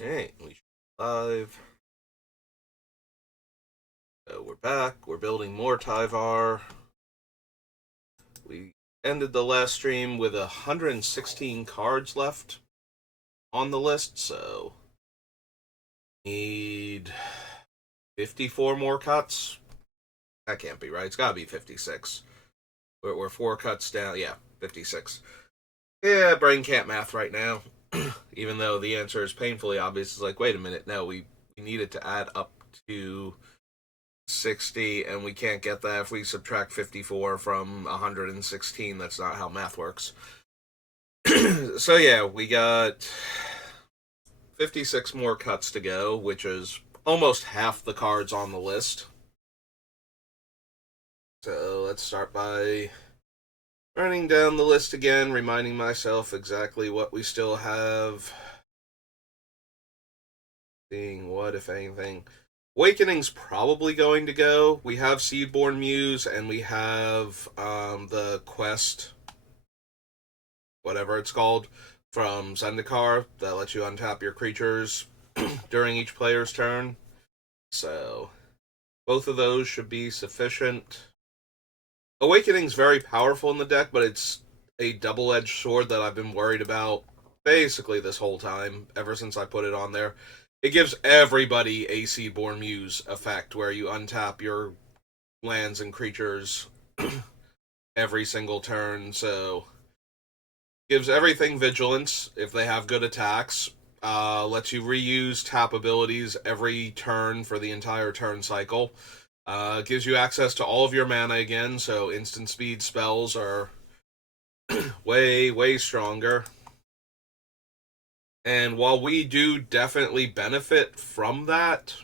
Alright, we live. So we're back. We're building more Tyvar. We ended the last stream with 116 cards left on the list, so need 54 more cuts. That can't be right. It's gotta be 56. We're 4 cuts down. Yeah, 56. Yeah, brain can't math right now. Even though the answer is painfully obvious. It's like, wait a minute, no, we needed to add up to 60, and we can't get that if we subtract 54 from 116. That's not how math works. So, yeah, we got 56 more cuts to go, which is almost half the cards on the list. So, let's start by running down the list again, reminding myself exactly what we still have. Seeing what, if anything. Awakening's probably going to go. We have Seedborn Muse, and we have the quest, whatever it's called, from Zendikar that lets you untap your creatures during each player's turn. So, both of those should be sufficient. Awakening's very powerful in the deck, but it's a double-edged sword that I've been worried about basically this whole time, ever since I put it on there. It gives everybody a Seedborn Muse effect, where you untap your lands and creatures every single turn, so gives everything vigilance if they have good attacks. Lets you reuse tap abilities every turn for the entire turn cycle. Gives you access to all of your mana again, so instant speed spells are way, way stronger. And while we do definitely benefit from that,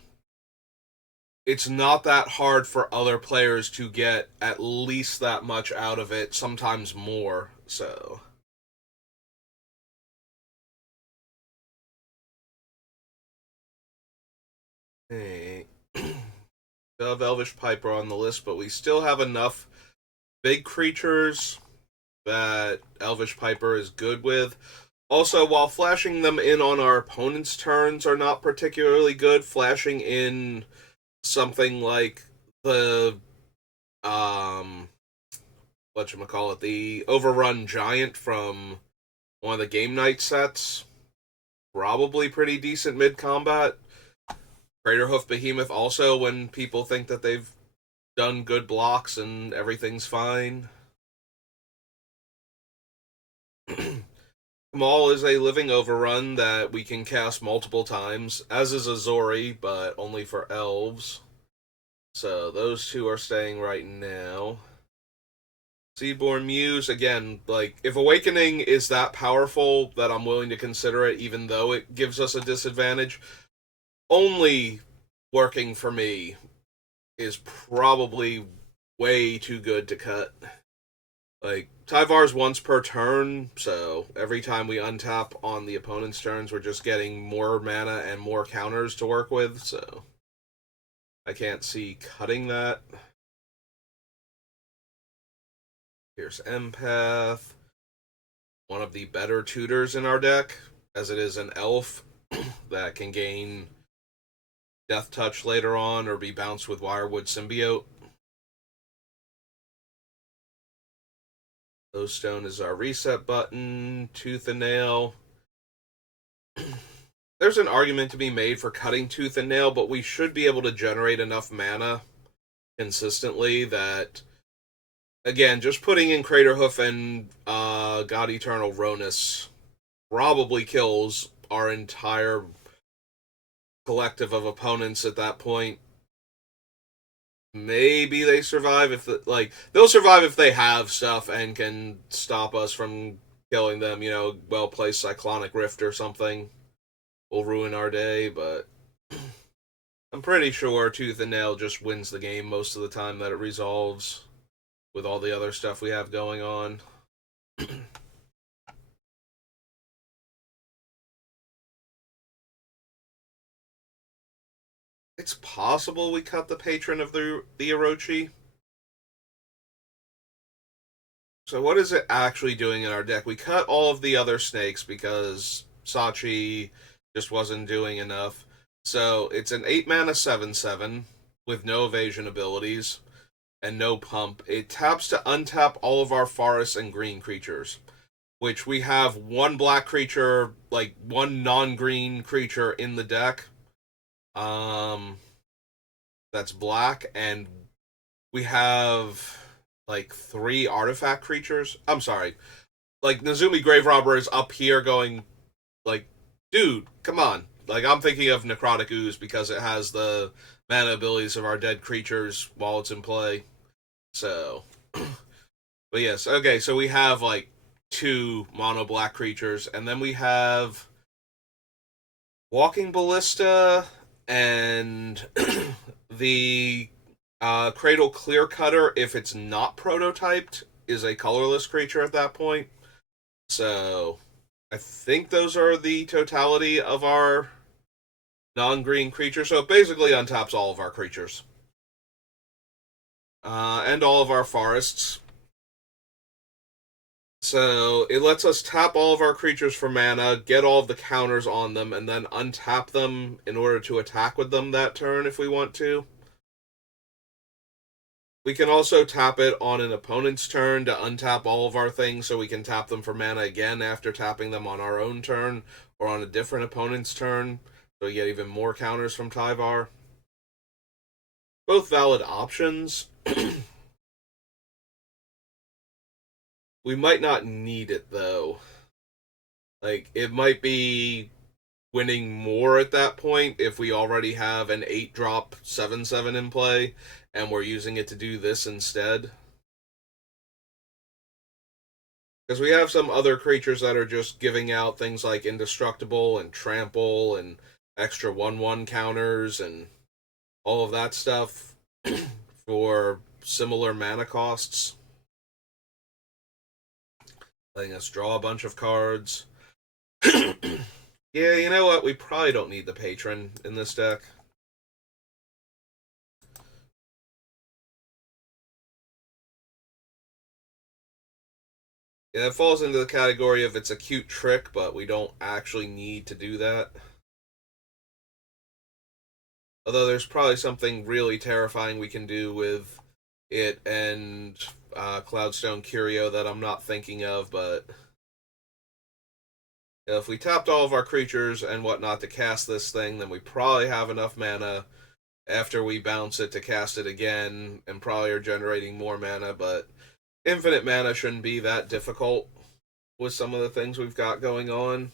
it's not that hard for other players to get at least that much out of it, sometimes more, so. Hey. Still have Elvish Piper on the list, but we still have enough big creatures that Elvish Piper is good with. Also, while flashing them in on our opponent's turns are not particularly good, flashing in something like the whatchamacallit, the Overrun Giant from one of the Game Night sets, probably pretty decent mid combat. Craterhoof Behemoth also, when people think that they've done good blocks and everything's fine. Kamal is a living overrun that we can cast multiple times, as is Azori, but only for elves. So those two are staying right now. Seedborn Muse, again, like, if Awakening is that powerful that I'm willing to consider it, even though it gives us a disadvantage, only working for me is probably way too good to cut. Like, Tyvar's once per turn, so every time we untap on the opponent's turns, we're just getting more mana and more counters to work with, so I can't see cutting that. Here's Empath, one of the better tutors in our deck, as it is an elf that can gain Death Touch later on or be bounced with Wirewood Symbiote. Stone is our reset button. Tooth and Nail. There's an argument to be made for cutting Tooth and Nail, but we should be able to generate enough mana consistently that, again, just putting in Craterhoof and God Eternal Ronus probably kills our entire collective of opponents at that point. Maybe they survive if they'll survive if they have stuff and can stop us from killing them. Well placed Cyclonic Rift or something will ruin our day, but I'm pretty sure Tooth and Nail just wins the game most of the time that it resolves with all the other stuff we have going on. It's possible we cut the patron of the Orochi. So what is it actually doing in our deck? We cut all of the other snakes because Sachi Just wasn't doing enough. So it's an 8 mana 7/7 with no evasion abilities and no pump. It taps to untap all of our forest and green creatures, which we have one black creature, like one non-green creature in the deck. Um, that's black, and we have like three artifact creatures. I'm sorry, like Nazumi Grave Robber is up here going like, dude, come on. Like I'm thinking of Necrotic Ooze because it has the mana abilities of our dead creatures while it's in play. So, but yes, okay. So we have like two mono black creatures, and then we have Walking Ballista and the Cradle Clear Cutter. If it's not prototyped, is a colorless creature at that point. So I think those are the totality of our non-green creatures. So it basically untaps all of our creatures and all of our forests. So it lets us tap all of our creatures for mana, get all of the counters on them, and then untap them in order to attack with them that turn if we want to. We can also tap it on an opponent's turn to untap all of our things so we can tap them for mana again after tapping them on our own turn or on a different opponent's turn, so we get even more counters from Tyvar. Both valid options. We might not need it though. Like it might be winning more at that point if we already have an 8 drop 7/7 in play and we're using it to do this instead. Because we have some other creatures that are just giving out things like indestructible and trample and extra 1/1 counters and all of that stuff for similar mana costs, letting us draw a bunch of cards. Yeah, you know what? We probably don't need the patron in this deck. Yeah, it falls into the category of it's a cute trick, but we don't actually need to do that. Although there's probably something really terrifying we can do with it and Cloudstone Curio that I'm not thinking of, but if we tapped all of our creatures and whatnot to cast this thing, then we probably have enough mana after we bounce it to cast it again, and probably are generating more mana, but infinite mana shouldn't be that difficult with some of the things we've got going on.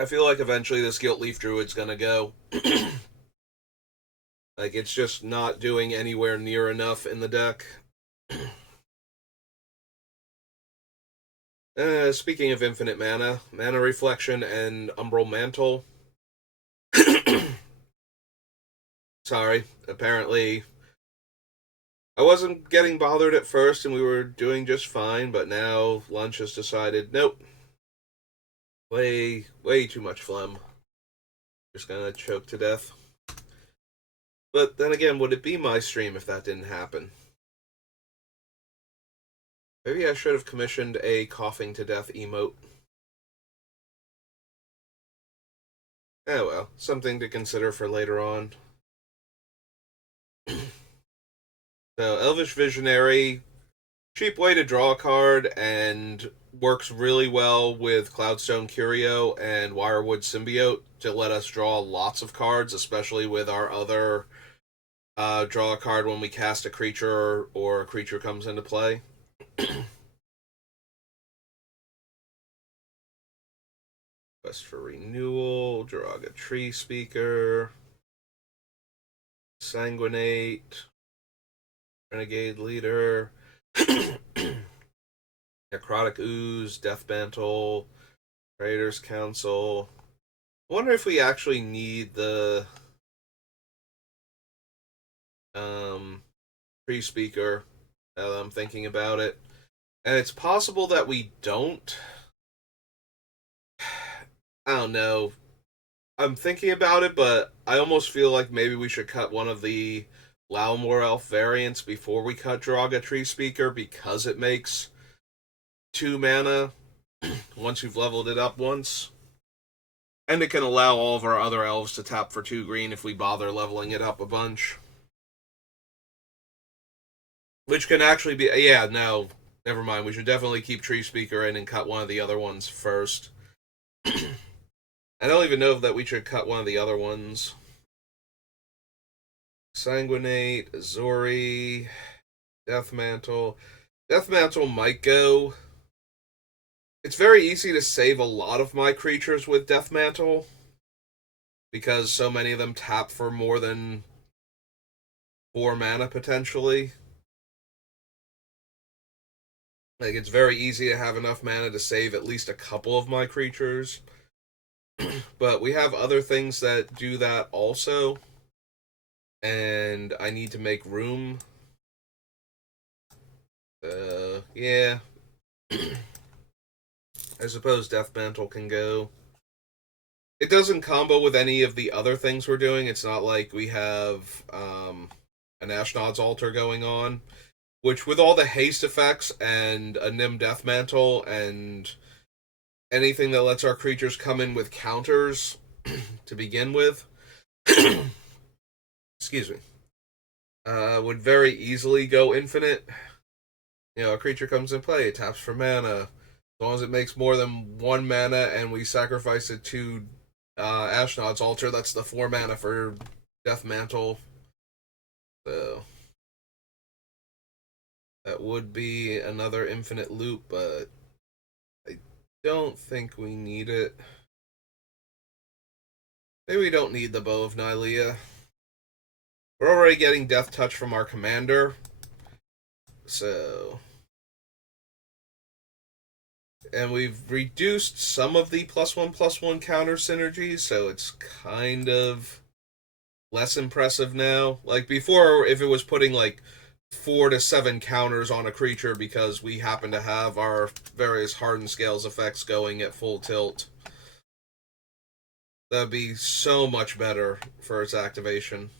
I feel like eventually this Gilt Leaf Druid's gonna go. Like, it's just not doing anywhere near enough in the deck. Speaking of infinite mana, Mana Reflection and Umbral Mantle. Sorry, apparently I wasn't getting bothered at first and we were doing just fine, but now lunch has decided, nope, way too much phlegm. Just gonna choke to death. But then again, would it be my stream if that didn't happen? Maybe I should have commissioned a coughing to death emote. Oh well, something to consider for later on. So, Elvish Visionary, cheap way to draw a card and works really well with Cloudstone Curio and Wirewood Symbiote to let us draw lots of cards, especially with our other draw a card when we cast a creature or a creature comes into play. Quest for Renewal, Jiraga Tree Speaker, Sanguinate, Renegade Leader, Necrotic Ooze, Death Mantle, Raiders Council. I wonder if we actually need the Tree Speaker, now that I'm thinking about it. And it's possible that we don't. I don't know. I'm thinking about it, but I almost feel like maybe we should cut one of the allow more elf variants before we cut Draga Tree Speaker because it makes 2 mana once you've leveled it up once. And it can allow all of our other elves to tap for 2 green if we bother leveling it up a bunch. Which can actually be. Yeah, no, never mind. We should definitely keep Tree Speaker in and cut one of the other ones first. I don't even know that we should cut one of the other ones. Sanguinate, Azori, Deathmantle. Deathmantle might go. It's very easy to save a lot of my creatures with Deathmantle because so many of them tap for more than 4 mana potentially. Like, it's very easy to have enough mana to save at least a couple of my creatures. But we have other things that do that also. And I need to make room. Yeah. I suppose Deathmantle can go. It doesn't combo with any of the other things we're doing. It's not like we have an Ashnod's Altar going on. Which, with all the haste effects and a Nim Deathmantle and anything that lets our creatures come in with counters to begin with, excuse me, would very easily go infinite. You know, a creature comes in play, it taps for mana. As long as it makes more than 1 mana and we sacrifice it to Ashnod's Altar, that's the 4 mana for Deathmantle. So that would be another infinite loop, but I don't think we need it. Maybe we don't need the Bow of Nylea. We're already getting Death Touch from our commander. So. And we've reduced some of the +1/+1 counter synergies, so it's kind of less impressive now. Like before, if it was putting like 4 to 7 counters on a creature because we happen to have our various hardened scales effects going at full tilt, that'd be so much better for its activation.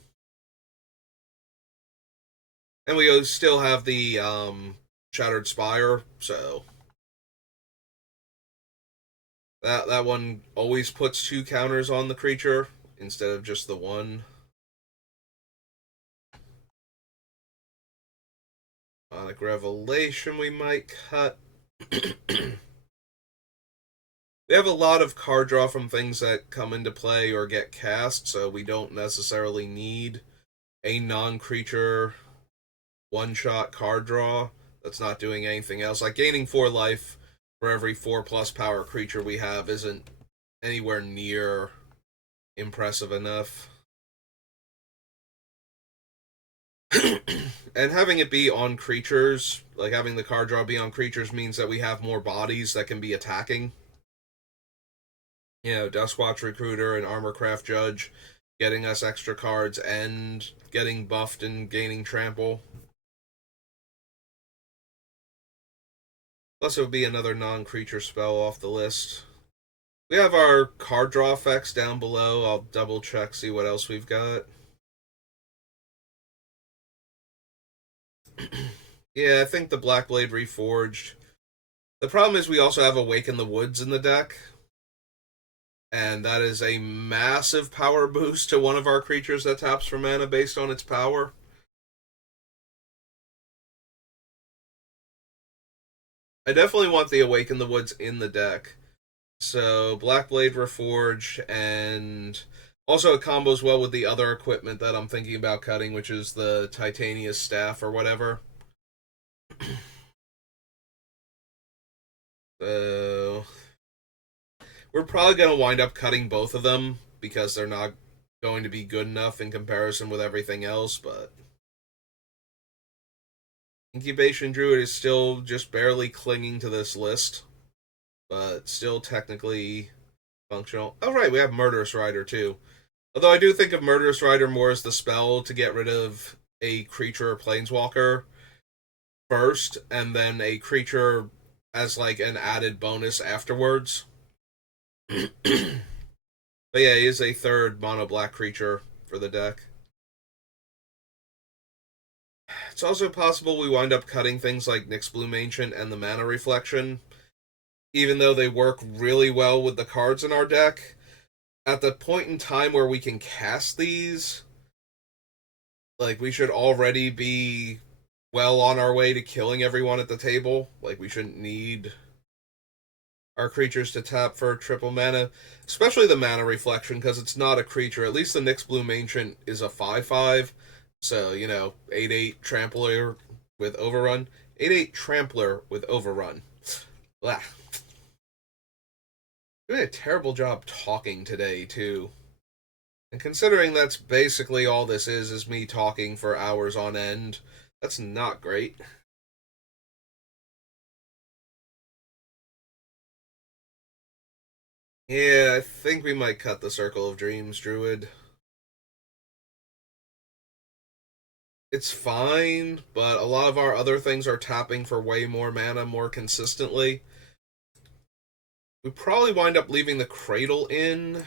And we still have the Shattered Spire, so that one always puts 2 counters on the creature instead of just the one. Sonic Revelation we might cut. We have a lot of card draw from things that come into play or get cast, so we don't necessarily need a non-creature one-shot card draw that's not doing anything else. Like gaining 4 life for every 4+ power creature we have isn't anywhere near impressive enough. And having it be on creatures, like having the card draw be on creatures, means that we have more bodies that can be attacking. You know, Duskwatch Recruiter and Armorcraft Judge getting us extra cards and getting buffed and gaining trample. Plus, it would be another non-creature spell off the list. We have our card draw effects down below. I'll double check, see what else we've got. Yeah, I think the Black Blade Reforged. The problem is we also have Awaken the Woods in the deck. And that is a massive power boost to one of our creatures that taps for mana based on its power. I definitely want the Awaken the Woods in the deck. So, Black Blade Reforged, and also it combos well with the other equipment that I'm thinking about cutting, which is the Titania's Staff or whatever. So, we're probably going to wind up cutting both of them because they're not going to be good enough in comparison with everything else, but Incubation Druid is still just barely clinging to this list, but still technically functional. Oh, right, we have Murderous Rider too. Although I do think of Murderous Rider more as the spell to get rid of a creature or planeswalker first, and then a creature as like an added bonus afterwards. But yeah, he is a third mono black creature for the deck. It's also possible we wind up cutting things like Nyx Bloom Ancient and the Mana Reflection, even though they work really well with the cards in our deck. At the point in time where we can cast these, like, we should already be well on our way to killing everyone at the table. Like, we shouldn't need our creatures to tap for triple mana, especially the Mana Reflection, because it's not a creature. At least the Nyx Bloom Ancient is a 5/5, so, 8/8 Trampler with Overrun. 8/8 Trampler with Overrun. Blah. Doing a terrible job talking today, too. And considering that's basically all this is me talking for hours on end, that's not great. Yeah, I think we might cut the Circle of Dreams, Druid. It's fine, but a lot of our other things are tapping for way more mana more consistently. We probably wind up leaving the Cradle in,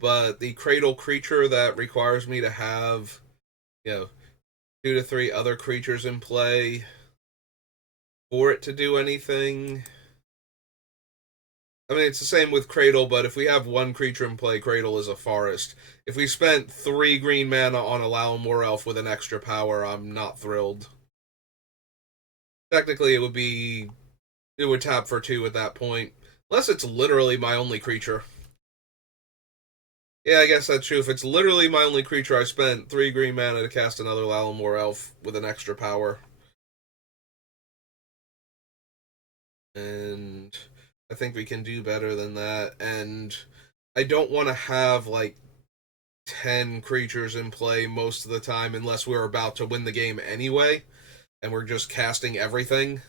but the Cradle creature that requires me to have, you know, 2 to 3 other creatures in play for it to do anything. I mean, it's the same with Cradle, but if we have one creature in play, Cradle is a forest. If we spent 3 green mana on a Lalamore Elf with an extra power, I'm not thrilled. Technically, it would tap for 2 at that point. Unless it's literally my only creature. Yeah, I guess that's true. If it's literally my only creature, I spent 3 green mana to cast another Lalamore Elf with an extra power. And I think we can do better than that. And I don't want to have, like, 10 creatures in play most of the time unless we're about to win the game anyway, and we're just casting everything.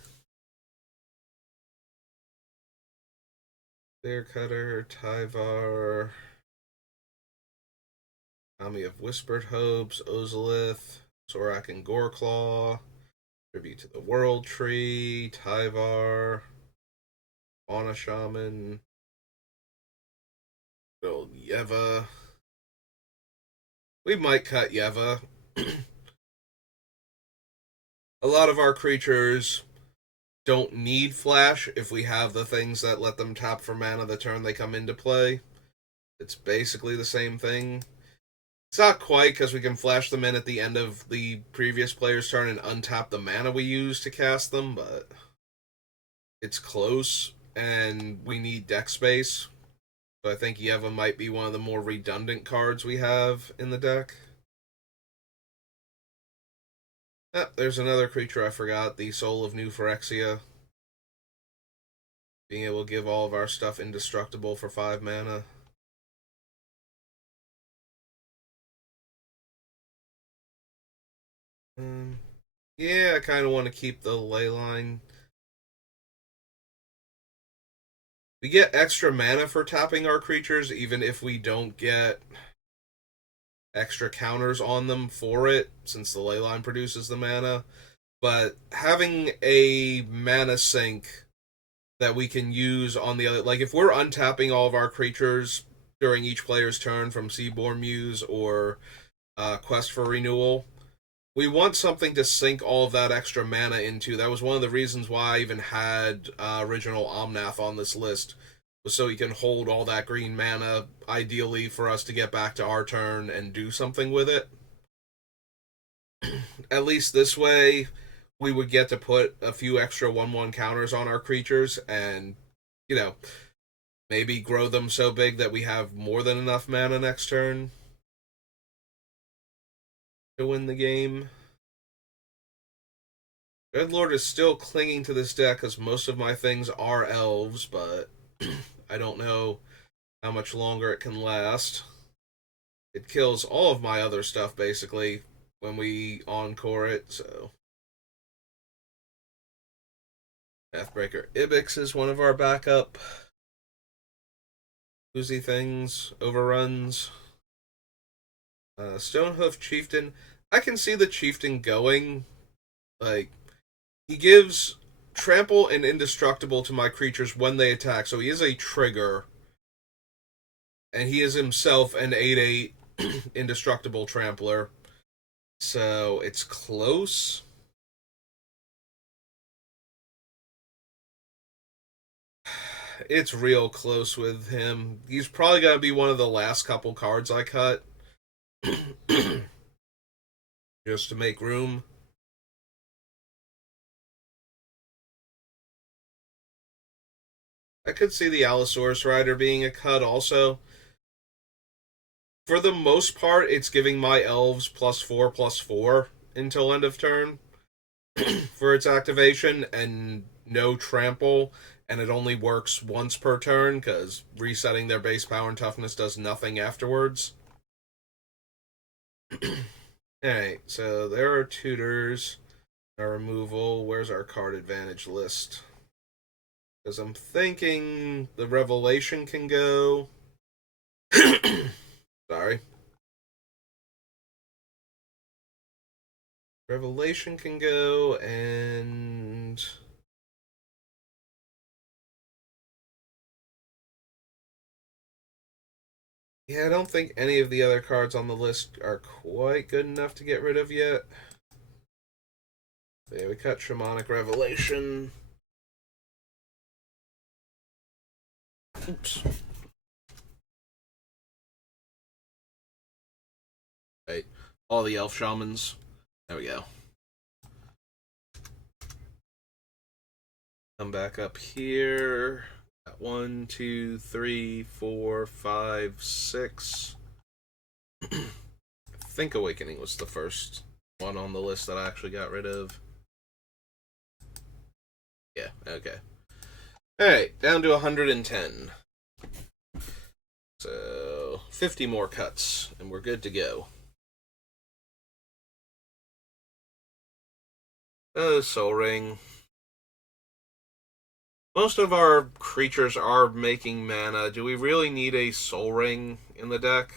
Clear Cutter, Tyvar, Army of Whispered Hopes, Ozolith, Sorak and Goreclaw, Tribute to the World Tree, Tyvar, Fauna Shaman, build Yeva. We might cut Yeva. A lot of our creatures don't need flash if we have the things that let them tap for mana the turn they come into play. It's basically the same thing. It's not quite, because we can flash them in at the end of the previous player's turn and untap the mana we use to cast them, but it's close, and we need deck space. So I think Yeva might be one of the more redundant cards we have in the deck. Ah, there's another creature I forgot, the Soul of New Phyrexia. Being able to give all of our stuff indestructible for 5 mana. Yeah, I kind of want to keep the Leyline. We get extra mana for tapping our creatures, even if we don't get extra counters on them for it, since the Leyline produces the mana. But having a mana sink that we can use on the other, like if we're untapping all of our creatures during each player's turn from Seaborn Muse or Quest for Renewal, we want something to sink all of that extra mana into. That was one of the reasons why I even had original Omnath on this list, was so he can hold all that green mana, ideally for us to get back to our turn and do something with it. At least this way, we would get to put a few extra 1/1 counters on our creatures and, you know, maybe grow them so big that we have more than enough mana next turn to win the game. Dreadlord is still clinging to this deck because most of my things are elves, but I don't know how much longer it can last. It kills all of my other stuff, basically, when we encore it, so... Pathbreaker Ibex is one of our backup oozy things, overruns. Stonehoof Chieftain. I can see the Chieftain going. Like, he gives trample and indestructible to my creatures when they attack, so he is a trigger. And he is himself an 8/8 indestructible trampler. So it's close. It's real close with him. He's probably going to be one of the last couple cards I cut. Just to make room. I could see the Allosaurus Rider being a cut also. For the most part, it's giving my elves +4/+4 until end of turn for its activation, and no trample, and it only works once per turn because resetting their base power and toughness does nothing afterwards. Alright, so there are tutors. Our removal. Where's our card advantage list? Because I'm thinking the Revelation can go. Sorry. Revelation can go, and yeah, I don't think any of the other cards on the list are quite good enough to get rid of yet. So yeah, we cut Shamanic Revelation. Oops. Right. All the Elf Shamans. There we go. Come back up here. Got 1, 2, 3, 4, 5, 6. I think Awakening was the first one on the list that I actually got rid of. Yeah, okay. Alright, down to 110. So, 50 more cuts, and we're good to go. Soul Ring. Most of our creatures are making mana. Do we really need a Soul Ring in the deck?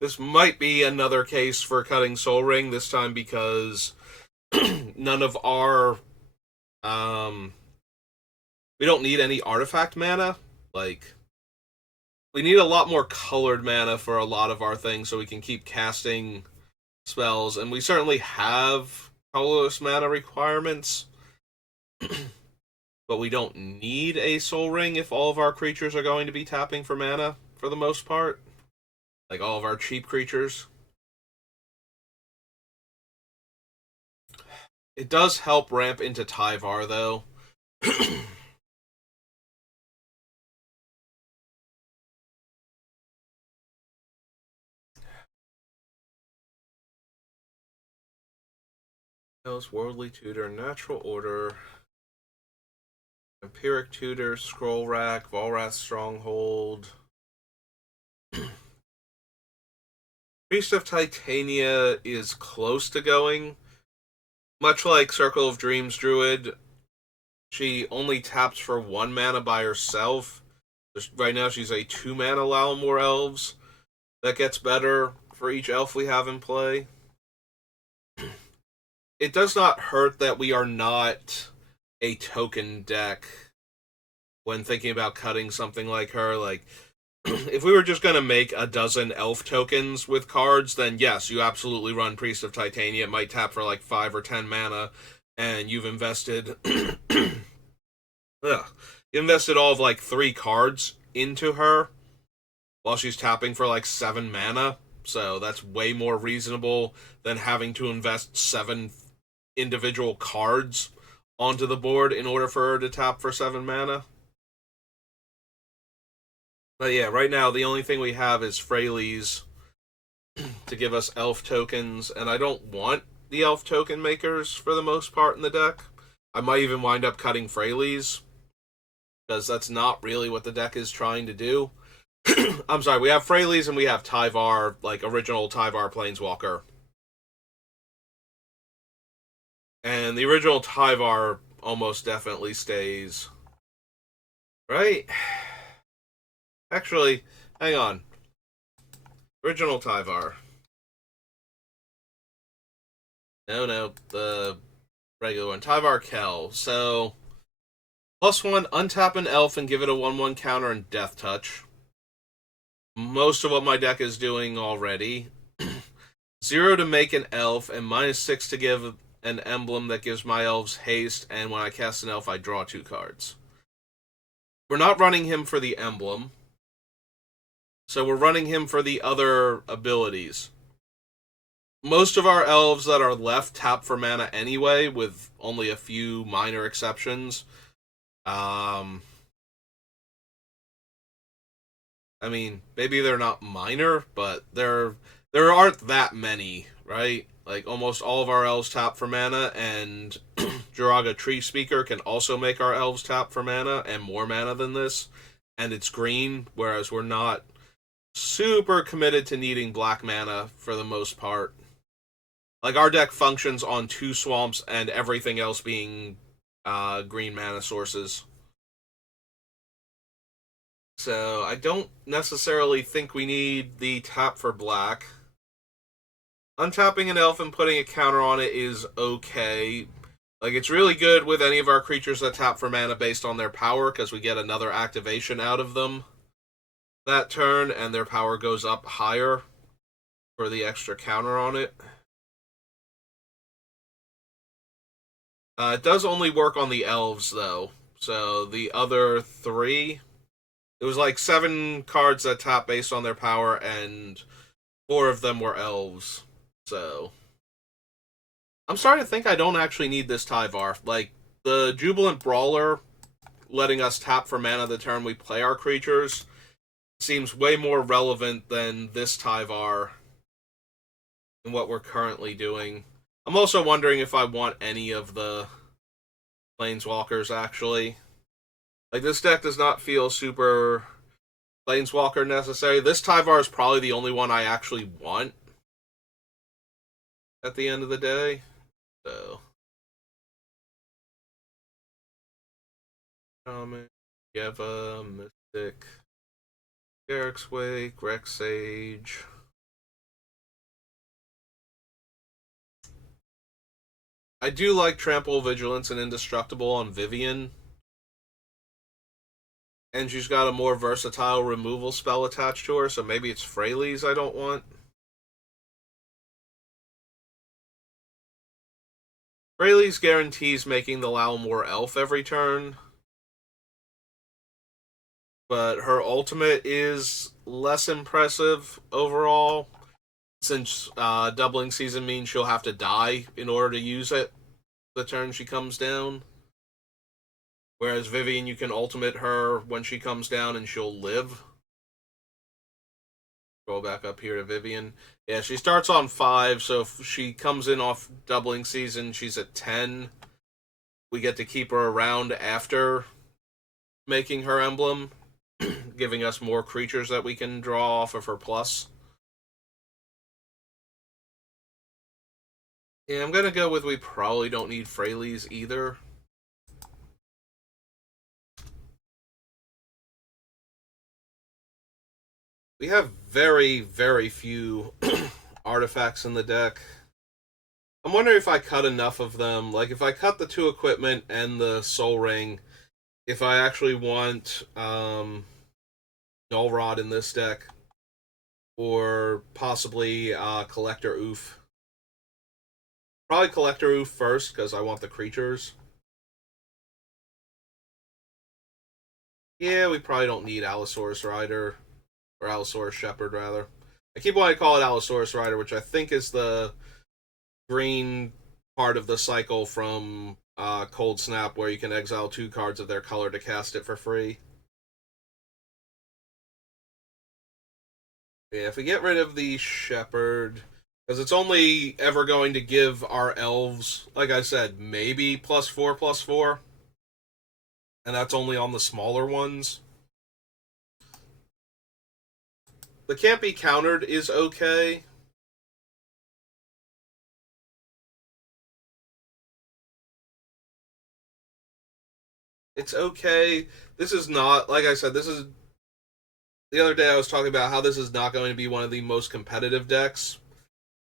This might be another case for cutting Soul Ring, this time because none of our... we don't need any artifact mana. Like, we need a lot more colored mana for a lot of our things so we can keep casting spells, and we certainly have colorless mana requirements. But we don't need a Soul Ring if all of our creatures are going to be tapping for mana, for the most part. Like all of our cheap creatures. It does help ramp into Tyvar, though. Worldly Tutor, Natural Order, Empiric Tutor, Scroll Rack, Volrath Stronghold. Priest of Titania is close to going. Much like Circle of Dreams Druid, she only taps for 1 mana by herself. Right now she's a 2 mana Lalamore Elves. That gets better for each elf we have in play. It does not hurt that we are not a token deck when thinking about cutting something like her. Like, if we were just going to make a dozen elf tokens with cards, then yes, you absolutely run Priest of Titania. It might tap for like 5 or 10 mana, and you've invested... you invested all of like 3 cards into her while she's tapping for like 7 mana. So that's way more reasonable than having to invest 7 individual cards onto the board in order for her to tap for 7 mana. But yeah, right now the only thing we have is Freyleys to give us elf tokens, and I don't want the elf token makers for the most part in the deck. I might even wind up cutting Freyleys, because that's not really what the deck is trying to do. I'm sorry, we have Freyleys and we have Tyvar, like original Tyvar Planeswalker. And the original Tyvar almost definitely stays. Right? Actually, hang on. Original Tyvar. No, the regular one. Tyvar Kell. So, +1, untap an elf and give it a 1/1 counter and Death Touch. most of what my deck is doing already. 0 to make an elf, and -6 to give an emblem that gives my elves haste, and when I cast an elf, I draw 2 cards. We're not running him for the emblem, so we're running him for the other abilities. Most of our elves that are left tap for mana anyway, with only a few minor exceptions. I mean, maybe they're not minor, but there aren't that many, right? Like almost all of our elves tap for mana, and Jiraga Tree Speaker can also make our elves tap for mana and more mana than this, and it's green, whereas we're not super committed to needing black mana for the most part. Like our deck functions on 2 swamps and everything else being green mana sources. So I don't necessarily think we need the tap for black. Untapping an elf and putting a counter on it is okay. Like, it's really good with any of our creatures that tap for mana based on their power, because we get another activation out of them that turn, and their power goes up higher for the extra counter on it. It does only work on the elves, though. So the other 3, it was like 7 cards that tap based on their power, and 4 of them were elves. So I'm starting to think I don't actually need this Tyvar. Like, the Jubilant Brawler letting us tap for mana the turn we play our creatures seems way more relevant than this Tyvar in what we're currently doing. I'm also wondering if I want any of the Planeswalkers, actually. Like, this deck does not feel super Planeswalker necessary. This Tyvar is probably the only one I actually want at the end of the day. So, Yeva, Mystic, Garrick's Wake, Rex Sage. I do like Trample, Vigilance, and Indestructible on Vivian. And she's got a more versatile removal spell attached to her, so maybe it's Freyalise I don't want. Freyalise guarantees making the Lalmore Elf every turn, but her ultimate is less impressive overall, since doubling season means she'll have to die in order to use it the turn she comes down. Whereas Vivian, you can ultimate her when she comes down and she'll live. Go back up here to Vivian. Yeah, she starts on 5, so if she comes in off doubling season, she's at 10. We get to keep her around after making her emblem, giving us more creatures that we can draw off of her plus. Yeah, I'm gonna go with we probably don't need Freyalise either. We have very, very few artifacts in the deck. I'm wondering if I cut enough of them. Like, if I cut the 2 equipment and the Soul Ring, if I actually want Null Rod in this deck, or possibly Collector Oof. Probably Collector Oof first, because I want the creatures. Yeah, we probably don't need Allosaurus Rider, or Allosaurus Shepherd, rather. I keep wanting to call it Allosaurus Rider, which I think is the green part of the cycle from Cold Snap, where you can exile 2 cards of their color to cast it for free. Yeah, if we get rid of the Shepherd, because it's only ever going to give our elves, like I said, maybe +4/+4, and that's only on the smaller ones. The Can't Be Countered is okay. It's okay. This is not, like I said, this is, the other day I was talking about how this is not going to be one of the most competitive decks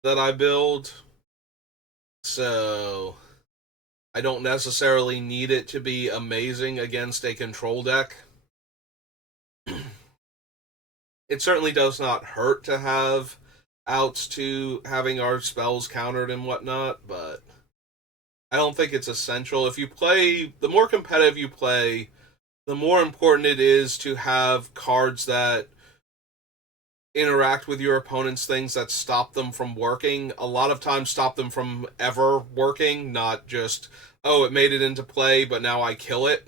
that I build. So I don't necessarily need it to be amazing against a control deck. It certainly does not hurt to have outs to having our spells countered and whatnot, but I don't think it's essential. If you play, the more competitive you play, the more important it is to have cards that interact with your opponent's things that stop them from working. A lot of times stop them from ever working, not just, oh, it made it into play, but now I kill it.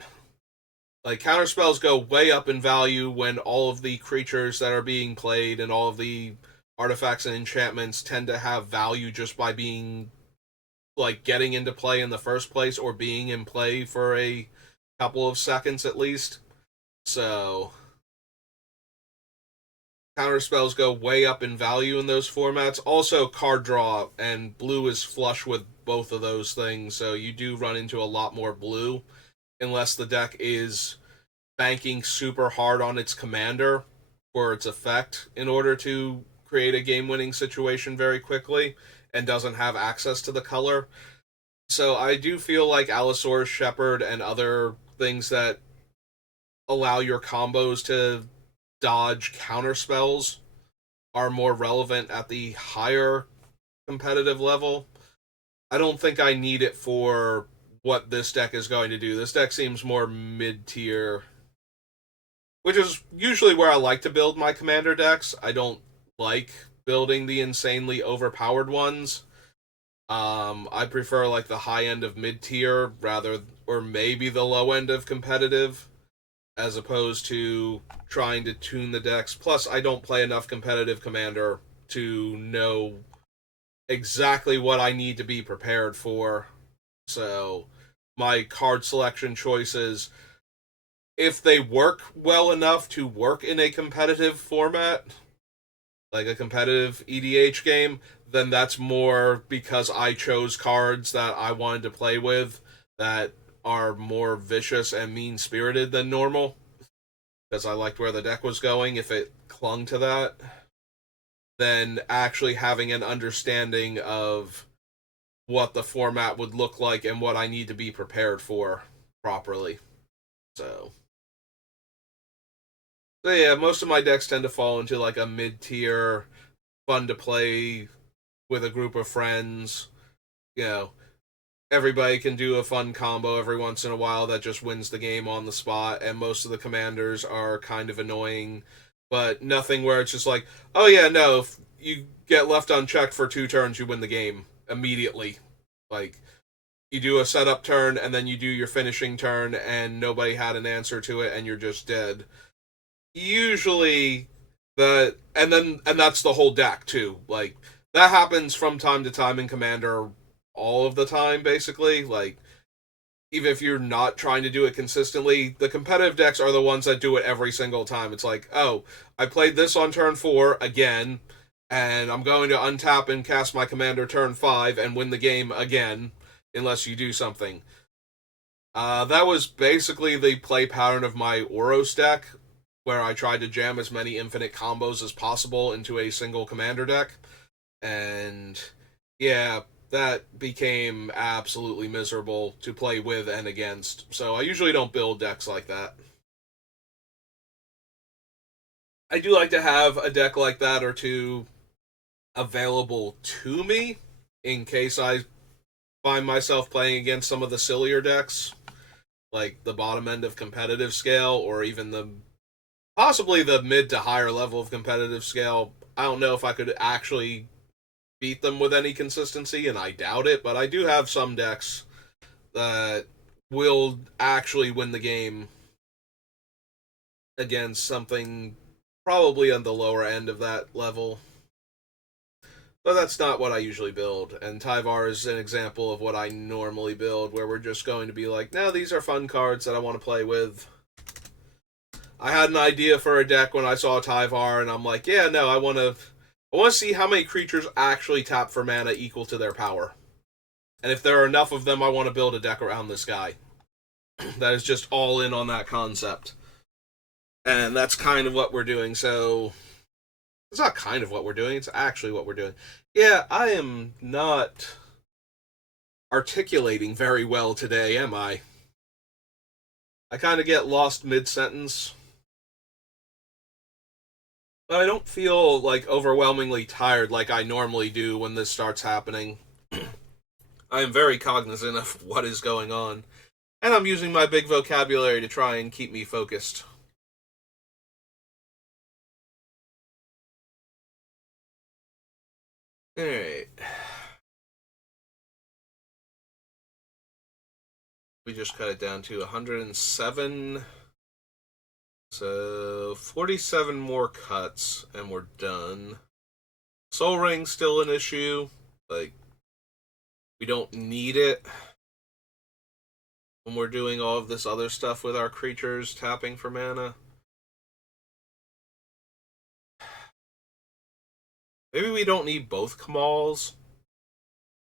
Like, counterspells go way up in value when all of the creatures that are being played and all of the artifacts and enchantments tend to have value just by being, like, getting into play in the first place or being in play for a couple of seconds at least. So, counterspells go way up in value in those formats. Also, card draw, and blue is flush with both of those things, so you do run into a lot more blue unless the deck is banking super hard on its commander for its effect in order to create a game-winning situation very quickly and doesn't have access to the color. So I do feel like Allosaurus Shepherd and other things that allow your combos to dodge counter spells are more relevant at the higher competitive level. I don't think I need it for what this deck is going to do. This deck seems more mid tier, which is usually where I like to build my commander decks. I don't like building the insanely overpowered ones. I prefer like the high end of mid tier rather, or maybe the low end of competitive, as opposed to trying to tune the decks. Plus, I don't play enough competitive commander to know exactly what I need to be prepared for. So, my card selection choices, if they work well enough to work in a competitive format, like a competitive EDH game, then that's more because I chose cards that I wanted to play with that are more vicious and mean spirited than normal. Because I liked where the deck was going, if it clung to that, then actually having an understanding of what the format would look like and what I need to be prepared for properly. So, so yeah, most of my decks tend to fall into like a mid tier, fun to play with a group of friends. You know, everybody can do a fun combo every once in a while that just wins the game on the spot, and most of the commanders are kind of annoying, but nothing where it's just like, oh yeah, no, if you get left unchecked for 2 turns, you win the game immediately. Like, you do a setup turn, and then you do your finishing turn, and nobody had an answer to it, and you're just dead. Usually, and that's the whole deck too. Like, that happens from time to time in Commander all of the time, basically. Like, even if you're not trying to do it consistently, the competitive decks are the ones that do it every single time. It's like, oh, I played this on turn 4 again, and I'm going to untap and cast my commander turn 5 and win the game again, unless you do something. That was basically the play pattern of my Oros deck, where I tried to jam as many infinite combos as possible into a single commander deck. And yeah, that became absolutely miserable to play with and against. So I usually don't build decks like that. I do like to have a deck like that or two available to me in case I find myself playing against some of the sillier decks, like the bottom end of competitive scale, or even the possibly the mid to higher level of competitive scale. I don't know if I could actually beat them with any consistency, and I doubt it, but I do have some decks that will actually win the game against something probably on the lower end of that level. But that's not what I usually build, and Tyvar is an example of what I normally build, where we're just going to be like, no, these are fun cards that I want to play with. I had an idea for a deck when I saw Tyvar, and I'm like, yeah, no, I want to see how many creatures actually tap for mana equal to their power. And if there are enough of them, I want to build a deck around this guy that is just all in on that concept. And that's kind of what we're doing. So it's not kind of what we're doing, it's actually what we're doing. Yeah, I am not articulating very well today, am I? I kind of get lost mid sentence. But I don't feel like overwhelmingly tired like I normally do when this starts happening. I am very cognizant of what is going on, and I'm using my big vocabulary to try and keep me focused. Alright. We just cut it down to 107. So 47 more cuts, and we're done. Soul Ring's still an issue. Like, we don't need it when we're doing all of this other stuff with our creatures, tapping for mana. Maybe we don't need both Kamals.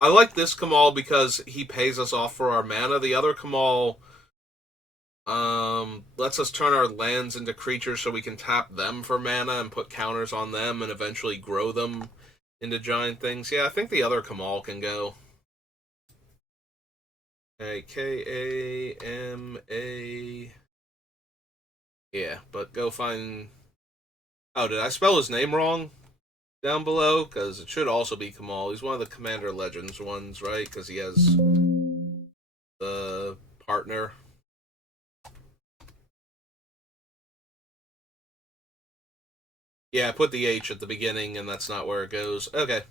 I like this Kamal because he pays us off for our mana. The other Kamal lets us turn our lands into creatures so we can tap them for mana and put counters on them and eventually grow them into giant things. Yeah, I think the other Kamal can go. Okay, Kama. Yeah, but go find. Oh, did I spell his name wrong down below? Because it should also be Kamal. He's one of the Commander Legends ones, right? Because he has the partner. Yeah, I put the H at the beginning, and that's not where it goes. Okay.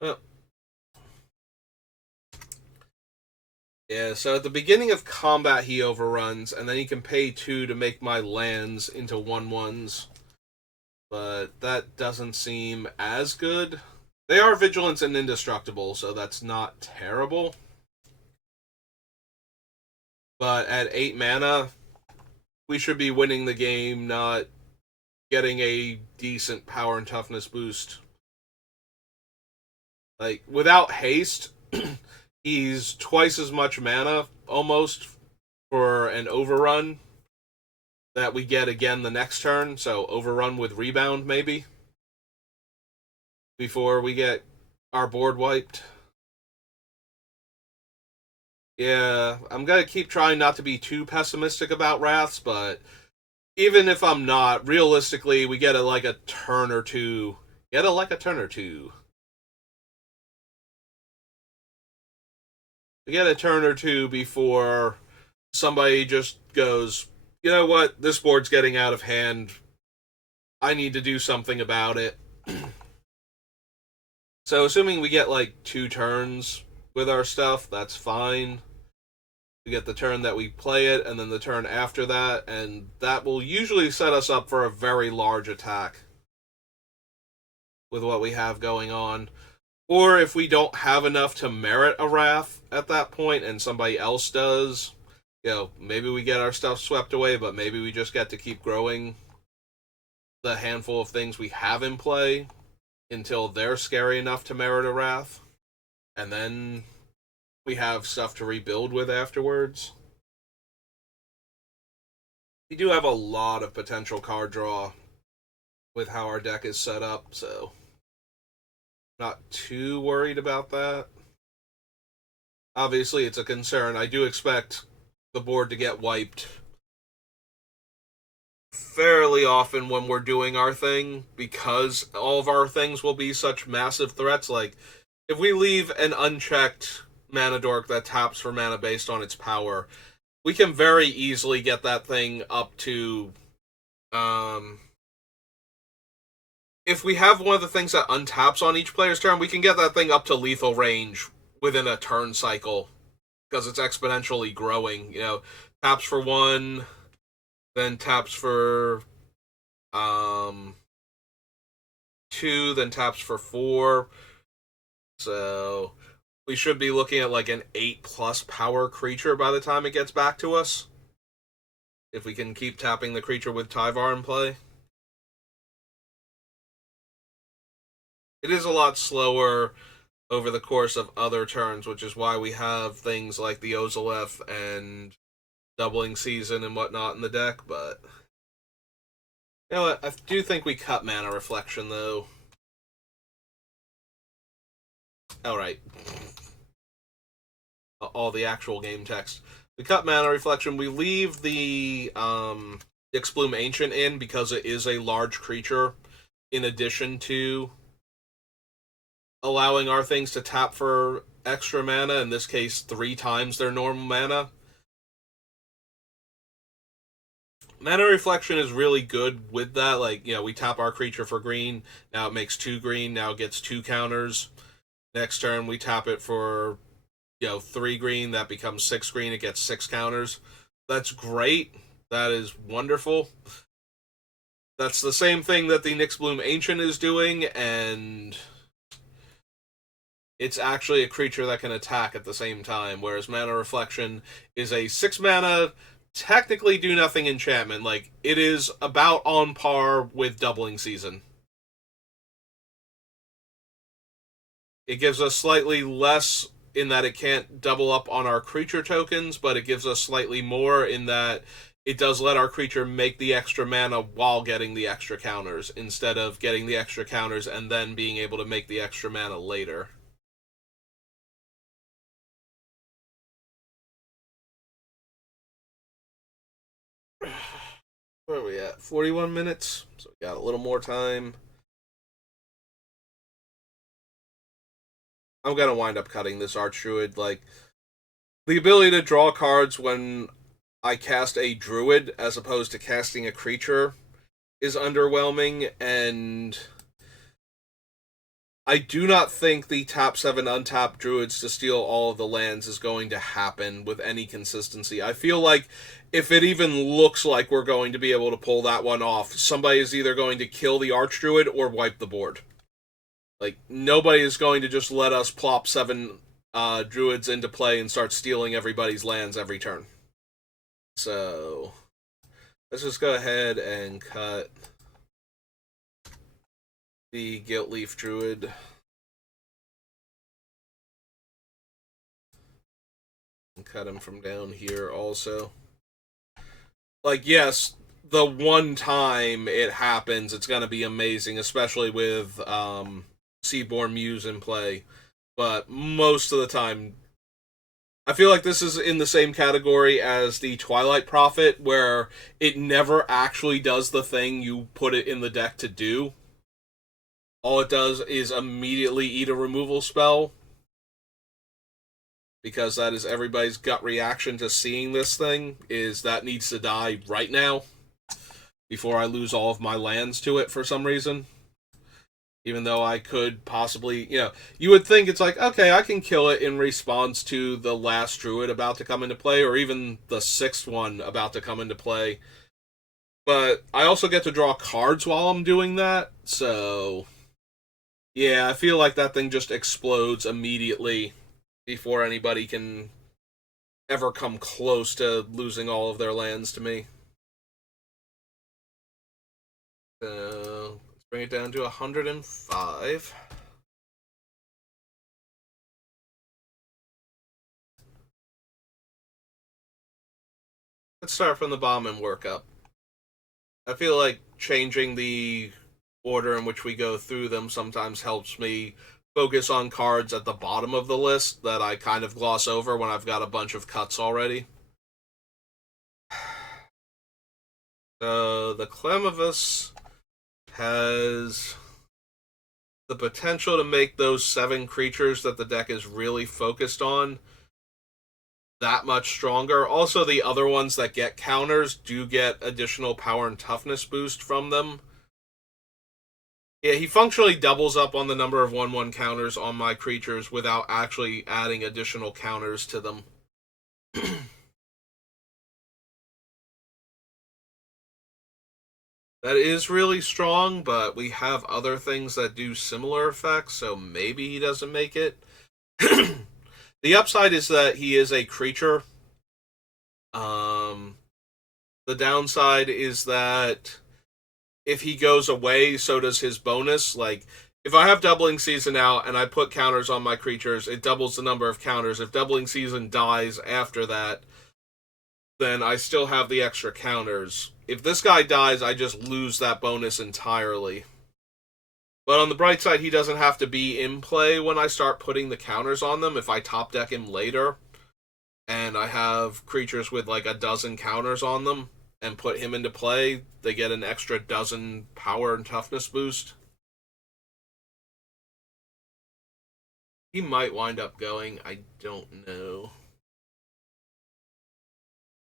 Well. Yeah, so at the beginning of combat he overruns, and then he can pay 2 to make my lands into 1/1s. But that doesn't seem as good. They are vigilant and indestructible, so that's not terrible. But at 8 mana, we should be winning the game, not getting a decent power and toughness boost. Like, without haste, he's twice as much mana, almost, for an overrun that we get again the next turn. So, overrun with rebound, maybe, before we get our board wiped. Yeah, I'm gonna keep trying not to be too pessimistic about Wraths, but even if I'm not, realistically, we get a turn or two. Get a turn or two. We get a turn or two before somebody just goes, you know what, this board's getting out of hand. I need to do something about it. So, assuming we get like 2 turns with our stuff, that's fine. We get the turn that we play it, and then the turn after that, and that will usually set us up for a very large attack with what we have going on. Or if we don't have enough to merit a Wrath at that point, and somebody else does, maybe we get our stuff swept away, but maybe we just get to keep growing the handful of things we have in play until they're scary enough to merit a Wrath. And then we have stuff to rebuild with afterwards. We do have a lot of potential card draw with how our deck is set up, so not too worried about that. Obviously, it's a concern. I do expect the board to get wiped fairly often when we're doing our thing, because all of our things will be such massive threats. Like, if we leave an unchecked mana dork that taps for mana based on its power, we can very easily get that thing up to if we have one of the things that untaps on each player's turn, we can get that thing up to lethal range within a turn cycle because it's exponentially growing. Taps for 1, then taps for 2, then taps for 4. So we should be looking at like an 8+ power creature by the time it gets back to us, if we can keep tapping the creature with Tyvar in play. It is a lot slower over the course of other turns, which is why we have things like the Ozolef and Doubling Season and whatnot in the deck, but you know what? I do think we cut Mana Reflection, though. Alright. All the actual game text. We cut Mana Reflection. We leave the Ixbloom Ancient in because it is a large creature, in addition to allowing our things to tap for extra mana, in this case 3 times their normal mana. Mana Reflection is really good with that. Like, we tap our creature for green, now it makes 2 green, now it gets 2 counters. Next turn we tap it for 3 green, that becomes 6 green, it gets 6 counters. That's great. That is wonderful. That's the same thing that the Nyxbloom Ancient is doing, and it's actually a creature that can attack at the same time, whereas Mana Reflection is a 6 mana, technically do nothing enchantment. Like, it is about on par with Doubling Season. It gives us slightly less in that it can't double up on our creature tokens, but it gives us slightly more in that it does let our creature make the extra mana while getting the extra counters, instead of getting the extra counters and then being able to make the extra mana later. Where are we at? 41 minutes? So we got a little more time. I'm gonna wind up cutting this Archdruid. Like, the ability to draw cards when I cast a Druid as opposed to casting a creature is underwhelming, and I do not think the top 7 untapped Druids to steal all of the lands is going to happen with any consistency. I feel like if it even looks like we're going to be able to pull that one off, somebody is either going to kill the Archdruid or wipe the board. Like, nobody is going to just let us plop 7 Druids into play and start stealing everybody's lands every turn. So, let's just go ahead and cut the Gilt-Leaf Druid. And cut him from down here also. Like, yes, the one time it happens, it's going to be amazing, especially with Seaborn Muse in play. But most of the time, I feel like this is in the same category as the Twilight Prophet, where it never actually does the thing you put it in the deck to do. All it does is immediately eat a removal spell, because that is everybody's gut reaction to seeing this thing, is that needs to die right now before I lose all of my lands to it for some reason. Even though I could possibly, you would think it's like, okay, I can kill it in response to the last Druid about to come into play, or even the 6th one about to come into play. But I also get to draw cards while I'm doing that, so yeah, I feel like that thing just explodes immediately before anybody can ever come close to losing all of their lands to me. So, let's bring it down to 105. Let's start from the bottom and work up. I feel like changing the order in which we go through them sometimes helps me focus on cards at the bottom of the list that I kind of gloss over when I've got a bunch of cuts already. So, the Clamavus has the potential to make those 7 creatures that the deck is really focused on that much stronger. Also, the other ones that get counters do get additional power and toughness boost from them. Yeah, he functionally doubles up on the number of 1/1 counters on my creatures without actually adding additional counters to them. That is really strong, but we have other things that do similar effects, so maybe he doesn't make it. The upside is that he is a creature. The downside is that if he goes away, so does his bonus. Like, if I have Doubling Season out and I put counters on my creatures, it doubles the number of counters. If Doubling Season dies after that, then I still have the extra counters. If this guy dies, I just lose that bonus entirely. But on the bright side, he doesn't have to be in play when I start putting the counters on them if I top deck him later and I have creatures with like a dozen counters on them. and put him into play, they get an extra dozen power and toughness boost. He might wind up going, I don't know.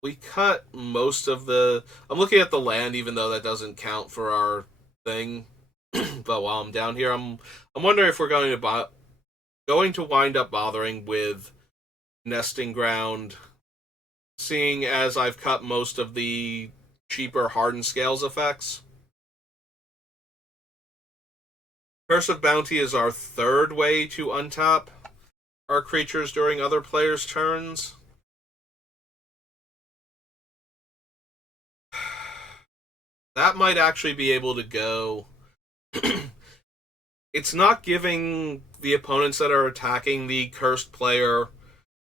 We cut most of the... I'm looking at the land, even though that doesn't count for our thing. But while I'm down here, I'm wondering if we're going to wind up bothering with nesting ground, seeing as I've cut most of the cheaper hardened scales effects. Curse of Bounty is our third way to untap our creatures during other players' turns. That might actually be able to go. It's not giving the opponents that are attacking the cursed player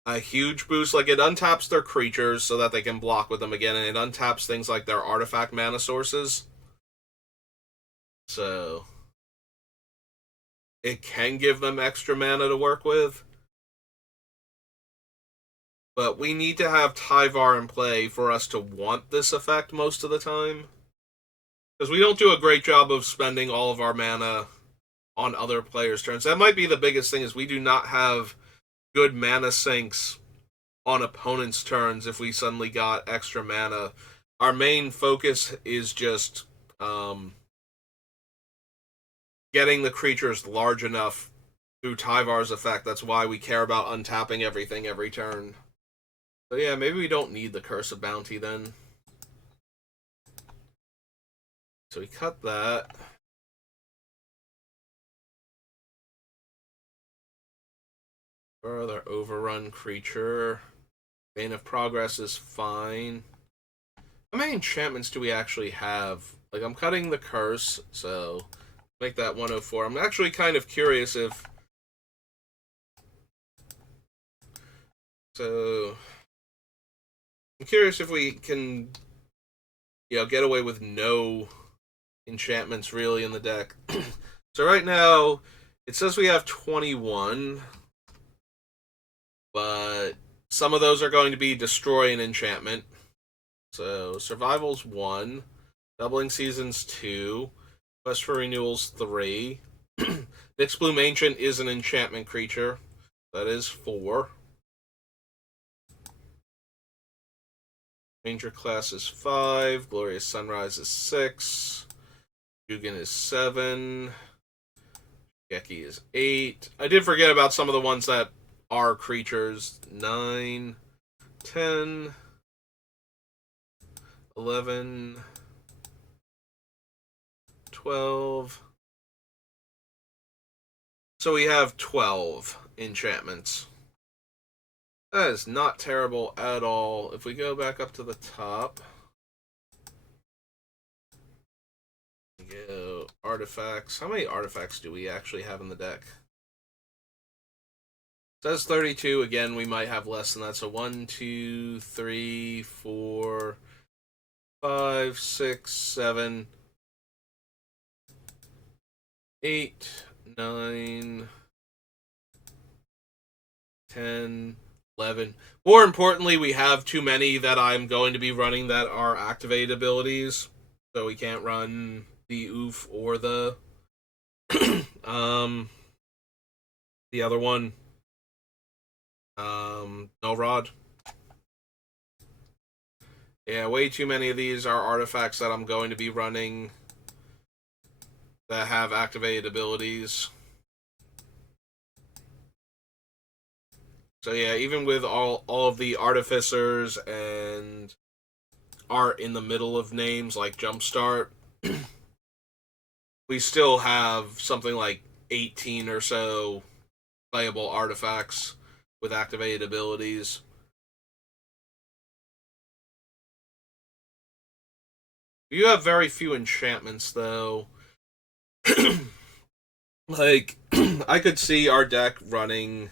a huge boost. Like, it untaps their creatures so that they can block with them again, and it untaps things like their artifact mana sources. So it can give them extra mana to work with. But we need to have Tyvar in play for us to want this effect most of the time. Because we don't do a great job of spending all of our mana on other players' turns. That might be the biggest thing, is we do not have good mana sinks on opponents' turns if we suddenly got extra mana. Our main focus is just getting the creatures large enough through Tyvar's effect. That's why we care about untapping everything every turn. So yeah, maybe we don't need the Curse of Bounty then. So we cut that. Further overrun creature. Bane of Progress is fine. How many enchantments do we actually have? Like, I'm cutting the curse, so make that 104. I'm actually kind of curious if... So... I'm curious if we can, get away with no enchantments really in the deck. So right now, it says we have 21, but some of those are going to be destroy an enchantment. So Survival's 1, Doubling Seasons 2, Quest for Renewal's 3. Nyx Bloom Ancient is an enchantment creature. That is 4. Ranger class is 5. Glorious Sunrise is 6. Jugan is 7. Geki is 8. I did forget about some of the ones that are creatures. 9, 10, 11, 12. So we have 12 enchantments. That is not terrible at all. If we go back up to the top, go artifacts. How many artifacts do we actually have in the deck? It says 32. Again, we might have less than that. So 1, 2, 3, 4, 5, 6, 7, 8, 9, 10, 11. More importantly, we have too many that I'm going to be running that are activated abilities. So we can't run the Oof or the the other one. No Rod. Yeah, way too many of these are artifacts that I'm going to be running that have activated abilities. So yeah, even with all of the artificers and art in the middle of names like Jumpstart, we still have something like 18 or so playable artifacts with activated abilities. You have very few enchantments, though. Like, I could see our deck running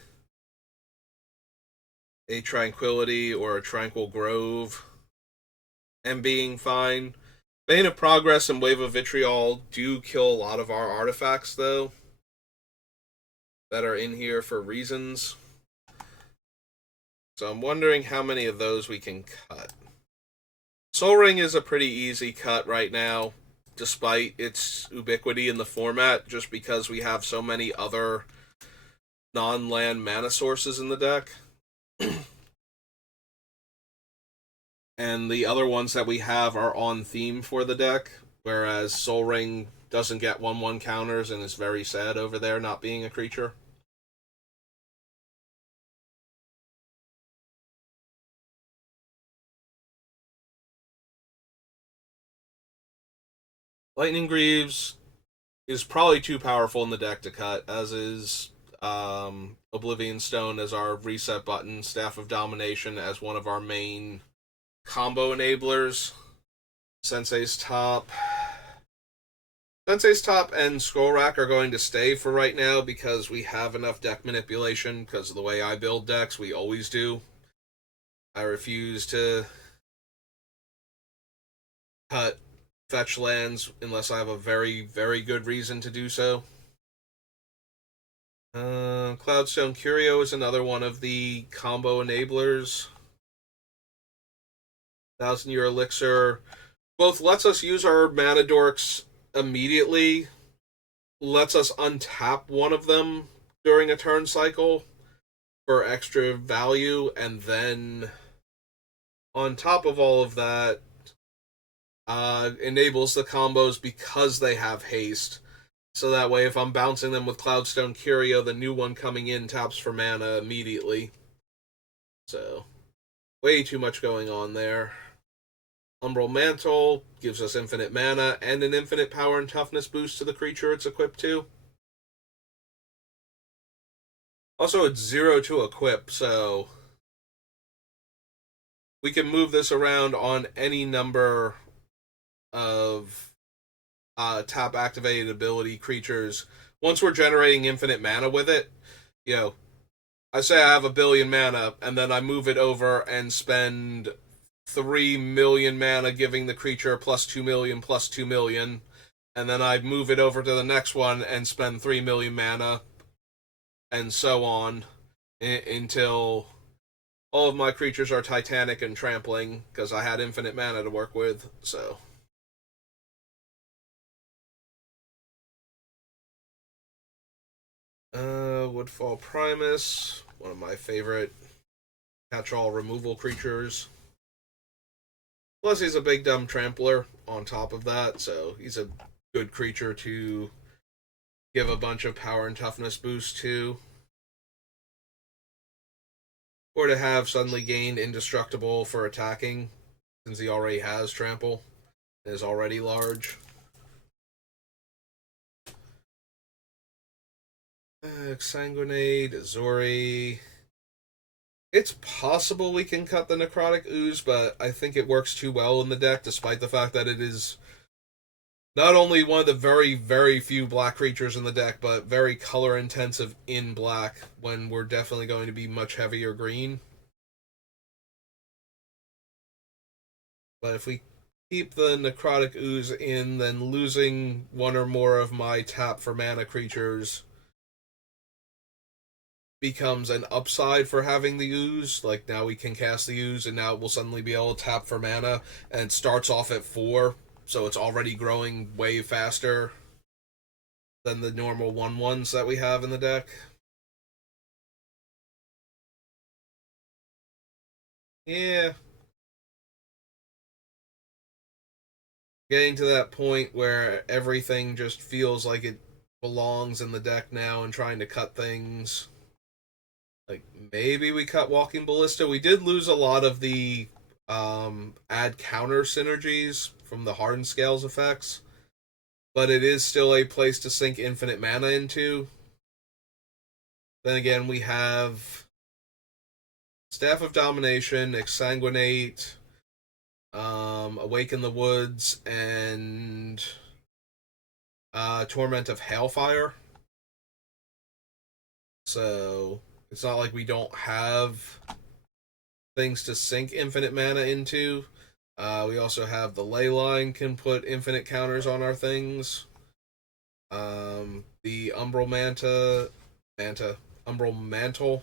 a Tranquility or a Tranquil Grove and being fine. Bane of Progress and Wave of Vitriol do kill a lot of our artifacts, though, that are in here for reasons. So I'm wondering how many of those we can cut. Soul Ring is a pretty easy cut right now, despite its ubiquity in the format, just because we have so many other non-land mana sources in the deck. And the other ones that we have are on theme for the deck, whereas Soul Ring doesn't get 1/1 counters and is very sad over there not being a creature. Lightning Greaves is probably too powerful in the deck to cut, as is Oblivion Stone as our reset button, Staff of Domination as one of our main combo enablers. Sensei's Top. Sensei's Top and Scroll Rack are going to stay for right now because we have enough deck manipulation, because of the way I build decks, we always do. I refuse to cut fetch lands unless I have a very, very good reason to do so. Cloudstone Curio is another one of the combo enablers. 1,000-Year Elixir both lets us use our mana dorks immediately, lets us untap one of them during a turn cycle for extra value, and then on top of all of that, enables the combos because they have haste. So that way, if I'm bouncing them with Cloudstone Curio, the new one coming in taps for mana immediately. So, way too much going on there. Umbral Mantle gives us infinite mana and an infinite power and toughness boost to the creature it's equipped to. Also, it's 0 to equip, so we can move this around on any number of tap activated ability creatures. Once we're generating infinite mana with it, you know, I say I have 1,000,000,000 mana, and then I move it over and spend 3,000,000 mana, giving the creature plus 2,000,000 plus 2,000,000, and then I move it over to the next one and spend 3,000,000 mana, and so on until all of my creatures are Titanic and trampling, because I had infinite mana to work with. So Woodfall Primus, one of my favorite catch-all removal creatures. Plus, he's a big dumb trampler on top of that, so he's a good creature to give a bunch of power and toughness boost to. Or to have suddenly gain indestructible for attacking, since he already has trample and is already large. Exsanguinate, Azori. It's possible we can cut the Necrotic Ooze, but I think it works too well in the deck, despite the fact that it is not only one of the very, very few black creatures in the deck, but very color intensive in black, when we're definitely going to be much heavier green. But if we keep the Necrotic Ooze in, then losing one or more of my tap for mana creatures becomes an upside for having the Ooze. Like, now we can cast the Ooze, and now we'll suddenly be able to tap for mana, and it starts off at 4, so it's already growing way faster than the normal 1/1s that we have in the deck. Yeah. Getting to that point where everything just feels like it belongs in the deck now, and trying to cut things. Like, maybe we cut Walking Ballista. We did lose a lot of the add counter synergies from the Hardened Scales effects, but it is still a place to sink infinite mana into. Then again, we have Staff of Domination, Exsanguinate, Awaken the Woods, and Torment of Hailfire. So it's not like we don't have things to sink infinite mana into. We also have the Leyline can put infinite counters on our things. The Umbral Umbral Mantle.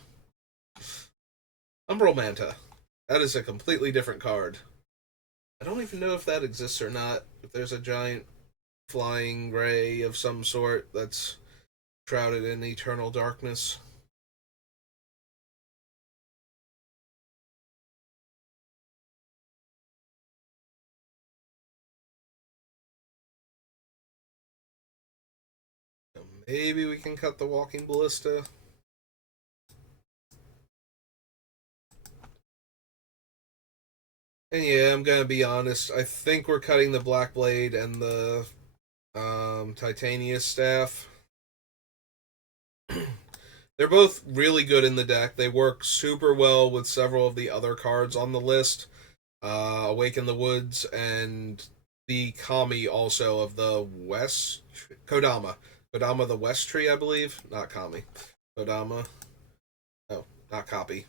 Umbral Manta. That is a completely different card. I don't even know if that exists or not. If there's a giant flying ray of some sort that's shrouded in eternal darkness. So maybe we can cut the walking ballista. And yeah, I'm gonna be honest. I think we're cutting the Black Blade and the Titanius staff. They're both really good in the deck. They work super well with several of the other cards on the list. Awaken the Woods and the Kami also of the West Kodama. Kodama the West Tree, I believe. Not Kami. Kodama. Oh, not copy.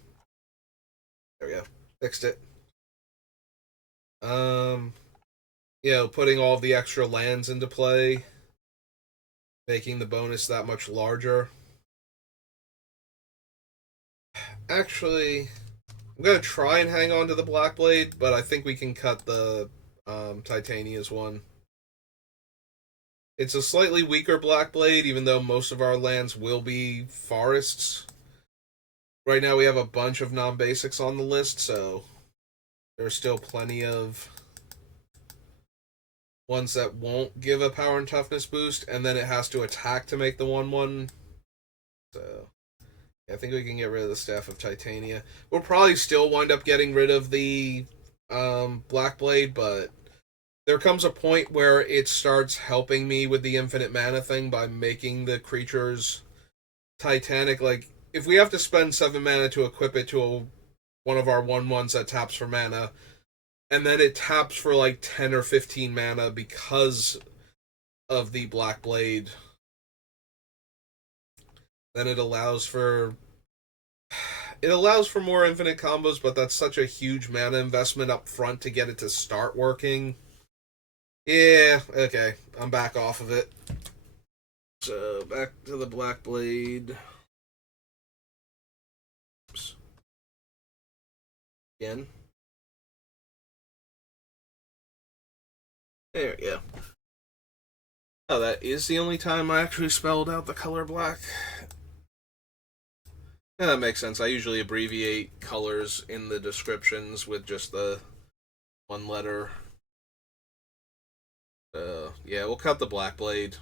There we go. Fixed it. Um, putting all the extra lands into play, making the bonus that much larger. Actually, I'm gonna try and hang on to the Black Blade, but I think we can cut the Titania's one. It's a slightly weaker Black Blade, even though most of our lands will be forests. Right now we have a bunch of non-basics on the list, so there's still plenty of ones that won't give a power and toughness boost, and then it has to attack to make the 1/1. So I think we can get rid of the Staff of Titania. We'll probably still wind up getting rid of the Black Blade, but there comes a point where it starts helping me with the infinite mana thing by making the creatures Titanic. Like, if we have to spend 7 mana to equip it to one of our 1/1s that taps for mana, and then it taps for like 10 or 15 mana because of the Black Blade, then it allows for more infinite combos, but that's such a huge mana investment up front to get it to start working. Yeah, okay. I'm back off of it. So, back to the Black Blade. Oops. Again. There we go. Oh, that is the only time I actually spelled out the color black. Yeah, that makes sense. I usually abbreviate colors in the descriptions with just the one letter. Yeah, we'll cut the Black Blade.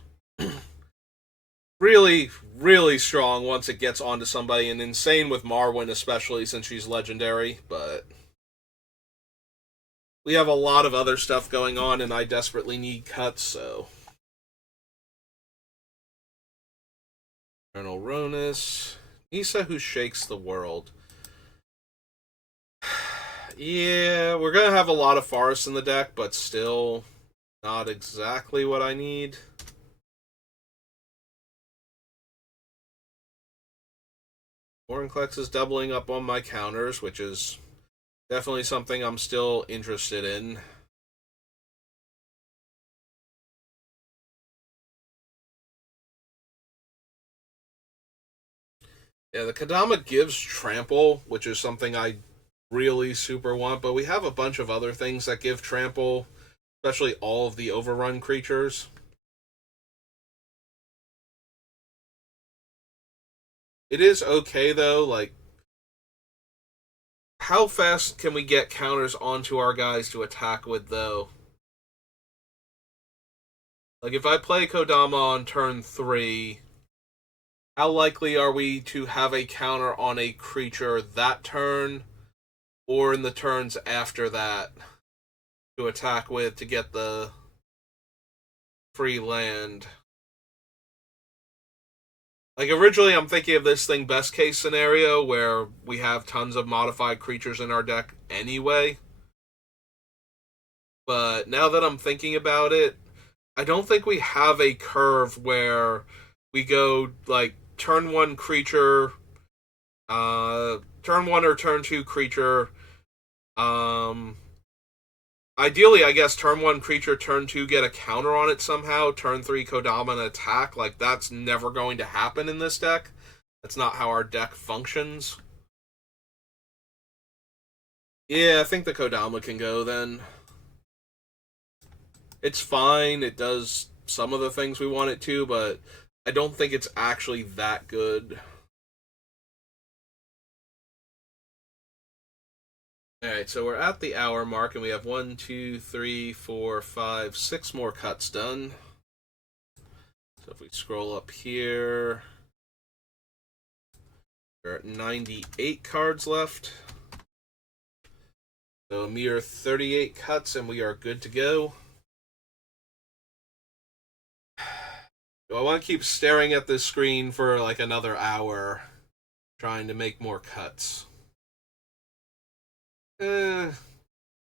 Really, really strong once it gets onto somebody, and insane with Marwyn, especially since she's legendary, but we have a lot of other stuff going on, and I desperately need cuts, so. Colonel Ronus. Nissa who shakes the world. Yeah, we're gonna have a lot of forests in the deck, but still not exactly what I need. Vorinclex is doubling up on my counters, which is definitely something I'm still interested in. Yeah, the Kadama gives trample, which is something I really super want, but we have a bunch of other things that give trample, especially all of the overrun creatures. It is okay though, like, how fast can we get counters onto our guys to attack with though? Like, if I play Kodama on turn 3, how likely are we to have a counter on a creature that turn or in the turns after that to attack with to get the free land? Like, originally I'm thinking of this thing best case scenario where we have tons of modified creatures in our deck anyway. But now that I'm thinking about it, I don't think we have a curve where we go like turn 1 creature, turn 1 or turn 2 creature, ideally, I guess turn 1 creature, turn 2 get a counter on it somehow, turn 3 Kodama and attack. Like, that's never going to happen in this deck. That's not how our deck functions. Yeah, I think the Kodama can go then. It's fine. It does some of the things we want it to, but I don't think it's actually that good. Alright, so we're at the hour mark, and we have 6 more cuts done. So if we scroll up here, we're at 98 cards left. So a mere 38 cuts, and we are good to go. Do I want to keep staring at this screen for like another hour, trying to make more cuts?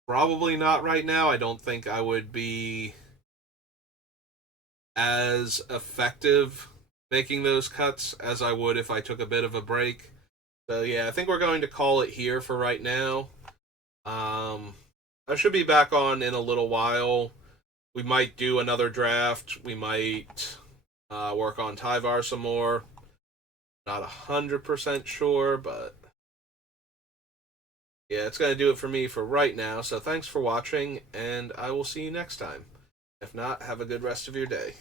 Probably not right now. I don't think I would be as effective making those cuts as I would if I took a bit of a break. So yeah, I think we're going to call it here for right now. I should be back on in a little while. We might do another draft. We might work on Tyvar some more. Not 100% sure, but yeah, it's going to do it for me for right now. So thanks for watching, and I will see you next time. If not, have a good rest of your day.